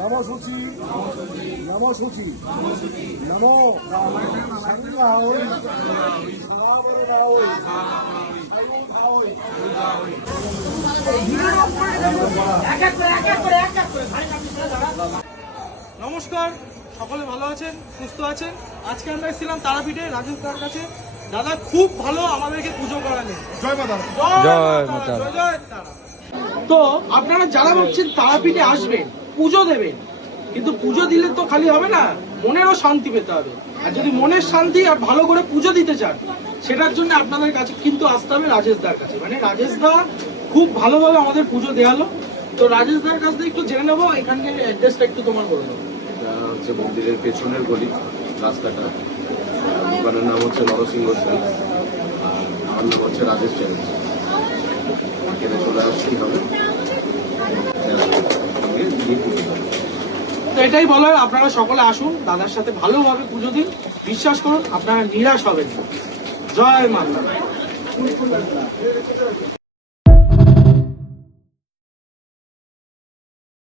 নম সূচি নম সূচি নম নমস্কার, সকলে ভালো আছেন, সুস্থ আছেন। আজকে আমরা এসেছিলাম তারাপীঠে রাজেশ দার কাছে। দাদা খুব ভালো আমাদেরকে পুজো করালেন। জয় মাতা। জয় মাতা। জয় তারা। তো আপনারা যারা ভাবছেন তারাপীঠে আসবেন, পুজো দেবেন, কিন্তু পুজো দিলে তো খালি হবে না, মনেরও শান্তি পেতে হবে। আর যদি মনের শান্তি আর ভালো করে পুজো দিতে চান, সেটার জন্য আপনাদের কাছে কিন্তু আসতে হবে রাজেশ দার কাছে। মানে রাজেশ দা খুব ভালোভাবে আমাদের পুজো দেওয়ালো। তো রাজেশ দার কাছ থেকে একটু জেনে নেবো, এখানকার অ্যাড্রেসটা একটু তোমার করে দেবো। হচ্ছে মন্দিরের পেছনের গলি, রাস্তাটা। দোকানের নাম হচ্ছে নরসিংহ সেন, আর আমার নাম হচ্ছে রাজেশ চ্যাটার্জি। এখানে চলে আসতেই হবে। তো এটাই বলার, আপনারা সকলে আসুন, দাদার সাথে ভালোভাবে পুজো দিন। বিশ্বাস করুন, আপনারা নিরাশ হবেন না। জয় মাতা।